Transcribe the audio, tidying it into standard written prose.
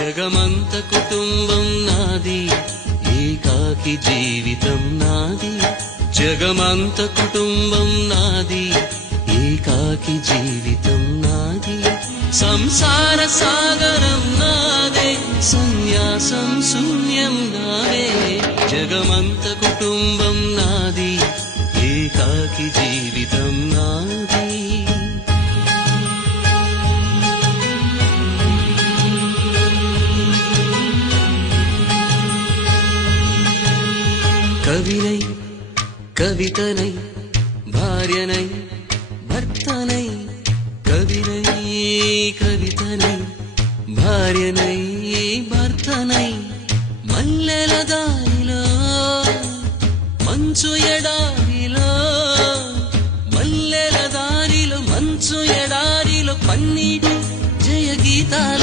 జగమంత కుటుంబం నాది, ఏకాకి జీవితం నాది. జగమంత కుటుంబం నాది, ఏకాకి జీవితం నాది. సంసార సాగరం నాదే, సన్యాసం శూన్యం నాదే. జగమంత కుటుంబం నాది, ఏకాకి జీవితం నాది. కవినై కవితనై భార్యనై భర్తనై, కవినై కవితనై భార్యనై భర్తనై, మల్లెల దారిలో మంచు ఎడారిలో, మల్లెల దారిలో మంచు ఎడారిలో, పన్నీటి జయ గీతాల